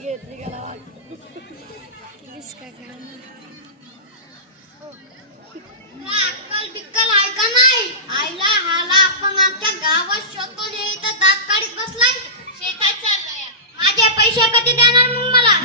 घेतली गेला अक्कल बिक्कल आहे का नाही? आईला हाला आपण आमच्या गावात शोधून तर दात काढीत बसलाय. शेतात चाललोय. माझे पैसे कधी देणार मग मला?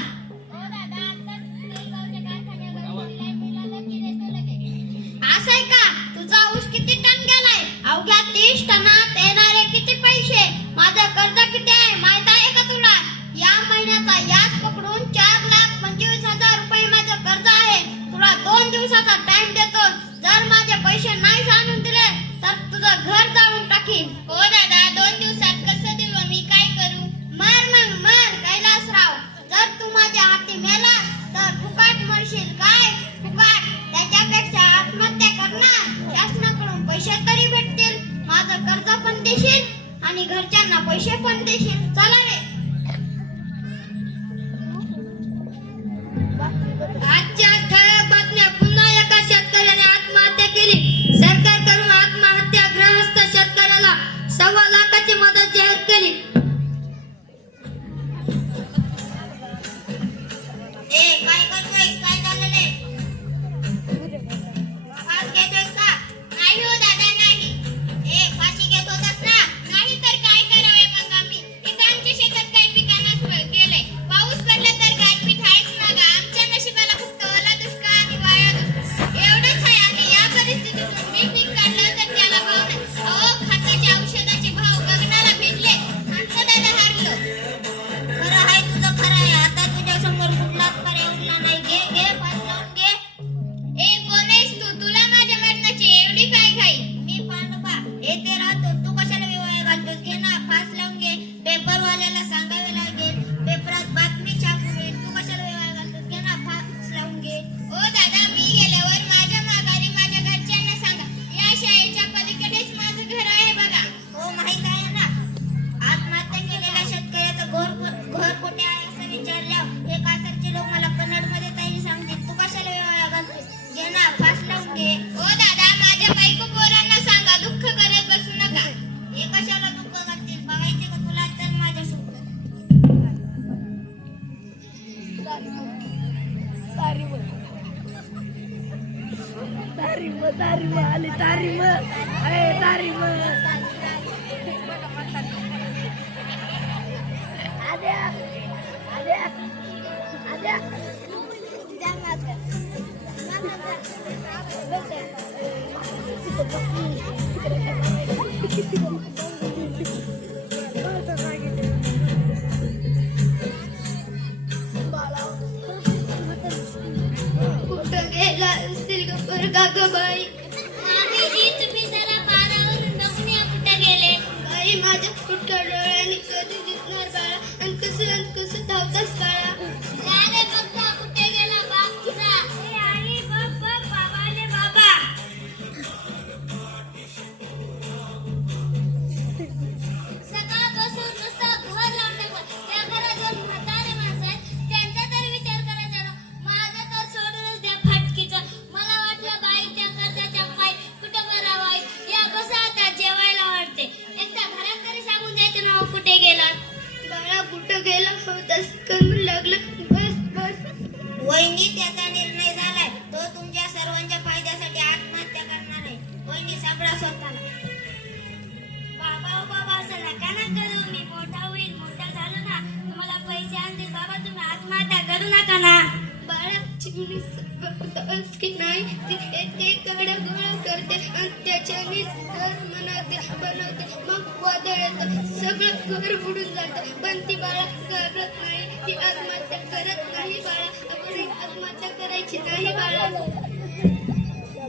असं आहे का? तुझा ऊस किती टन गेलाय? अवघ्या 30 टनात येणारे किती पैसे? माझं कर्ज किती आहे माहित आहे का तुला? या महिन्याचा याच पकडून 4,25,000 रुपये माझं कर्ज आहे. तुला 2 दिवसाचा टाइम देतो. जर माझे पैसे नाही आणून दिले तर तुझं घर जाळून टाकीन. हो दादा, 2 दिवसात कसं देऊ? मी काय करू? मर मग मर कैलासराव. जर तू माझ्या हाती मेला तर फुकाट मरशील. काय फुकाट? त्याच्यापेक्षा आत्महत्या कर ना. शासनाकडून पैसे तरी भेटतील. माझं कर्ज पण देशील आणि घरच्यांना पैसे पण देशील. चला रे. आजच्या ठळक बातम्या. पुन्हा एका शेतकऱ्याने आत्महत्या केली. सरकारकडून आत्महत्याग्रस्त शेतकऱ्याला 1.25 लाखाची मदत जाहीर केली. काय करतोयस? काय चाललंय? फास घेतोयस का? नाही हो दादा, नाही. फाशी घेत होतास ना? नाही तर काय करावे मग आम्ही? इथं आमच्या शेतात काही पिकांना गेलंय. पाऊस पडला तर गारपीट आहेच ना ग. आमच्या नशिबाला फक्त ओला दुष्काळ आणि वाळा दुष्काळ एवढंच आहे. आणि या परिस्थितीतून मी पीक काढलं तर त्याला भाव नाही. अहो, खताचे औषधाचे भाव गगनाला भिडले. आमचं दादा हारलं. खरं आहे तुझं, खरं आहे. आता तुझ्या समोर कुठलाच पर्याय उरला नाही. घे घे, पास लावून घे. कोण आहेस तू? तुला माझ्या मरणाची एवढी काय घाई? मी पांडुपा येथे राहतो. तू कशाला विवाह घालतोस? घे ना, फास लावून घे. पेपरवाल्याला सांगावे लागेल. पेपरात बातमी छापून होईल. तू कशाला विवाह घालतोस? घे ना, फास लावून घे. ओ दादा, मी गेल्यावर माझ्या माघारी माझ्या घरच्यांना सांगा. या शाळेच्या पलीकडेच माझं घर आहे बघा. हो, माहित आहे ना. आत्महत्या केलेल्या शेतकऱ्याचं घर कुठे आहे असं विचारल्यावर हे कासरचे लोक मला कन्नडमध्ये तरी सांगतील. तू कशाला विवाह घालतोस? घे ना, फास लावून घे. ओ दादा, माझ्या बायको पोरांना सांगा दुःख करत बसू नका. हे कशाला दुःख करतील? बघायचे का तुला तर माझ्यासोबत? तारीम आली. तारीम तारीम आद्या आद्या आद्या कुठं गेला असेल ग पोरगा ग बाई? मामीजी, तुम्ही जरा पारावरून बघून या. कुठं गेले? बाई, माझ्या फुटक्या डोळ्यांनी कधी दिसणार बाळा? आणि कसं धावतास बाळा? रे बघा, कुठे गेला बाप तुझा? आई, बघ बघ, बाबाले बाबा. सकाळपासून नुसतं घर लावून टाकलं. त्या घरात दोन म्हातारे माणसं आहेत, त्यांचा तर विचार करायचा ना. माझा तर सोडूनच द्या फटकीचा. मला वाटलं बाई त्या कर्जाच्या पायी कुठं बरावं आहे. या बसा आता, जेवायला वाटते. एकदा घरात तरी सांगून द्यायचं ना कुठे गेला. बाळा, कुठं गेला होतास? कमी लागलं. बस बस. वहिनी, त्याचा निर्णय झालाय. तो तुमच्या सर्वांच्या फायद्यासाठी आत्महत्या करणार आहे. वहिनी, सापडा स्वतःला. बाबा ओ बाबा, असं नका ना करू. मी मोठा होईल. मोठा झालो ना, तुम्हाला पैसे आणतील. बाबा, तुम्ही आत्महत्या करू नका ना. बाळा, चिमणी की नाही ते कडा गोळा करते आणि त्याच्यानेच बनवते. मग वादळ येतं, सगळं घर बुडून जातं. पण ती बाळा घाबरत नाही. ती आत्महत्या करत नाही. बाळा, आपण आत्महत्या करायची नाही बाळा.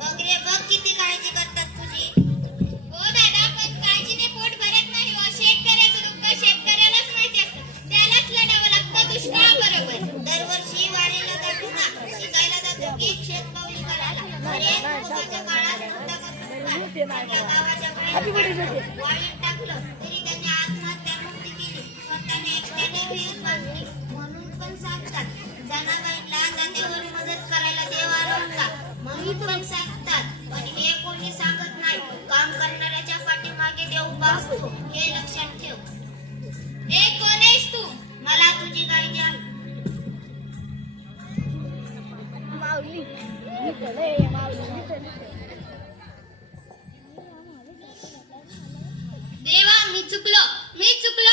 बघ रे बघ, किती काळजी करतात तुझी. हो दादा, पण काळजीने पोट भरत नाही. शेतकऱ्याचं दुःख शेतकऱ्यालाच माहिती असतं. त्यालाच लढावं लागतं दुष्काळाबरोबर. दरवर्षी वारीला जातो ना, शिकायला जातो की शेतपावली करायला. दुःखाच्या काळात गावाच्या वाळीत टाकलं तरी त्यांनी आत्महत्यामुक्ती केली. स्वतःने एकट्याने विहीर बांधली म्हणून पण सांगतात. जनाबाईला जात्यावर मदत करायला देव आला होता म्हणून पण सांगतात. पण हे कोणी सांगत नाही. काम करणाऱ्याच्या पाठीमागे देव उभा असतो, हे लक्षात ठेव. कोण आहेस तू? मला तुझी काळजी आहे. देवा मी चुकलो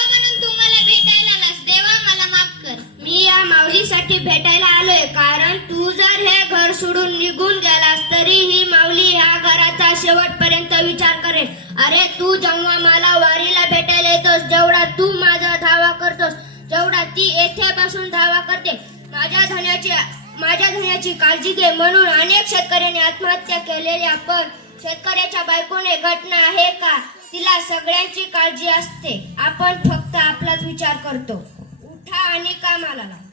म्हणून तू मला भेटायला आलास. देवा मला माफ कर. मी या माऊलीसाठी भेटायला आलोय, कारण तू जर हे घर सोडून निघून गेलास तरी ही माऊली ह्या घराचा शेवटपर्यंत विचार करेल. अरे तू जेव्हा मला वारीला भेटायला येतोस, जेवढा तू माझा धावा करतोस, जेवढा ती येथे बसून धावा करते, माझ्या धन्याची काळजी घे. म्हणून अनेक शेतकऱ्यांनी आत्महत्या केलेल्या, पण शेतकऱ्याच्या बायकोने घटना आहे का? तिला सगळ्यांची काळजी असते. आपण फक्त आपलाच विचार करतो. उठा आणि कामाला लागा.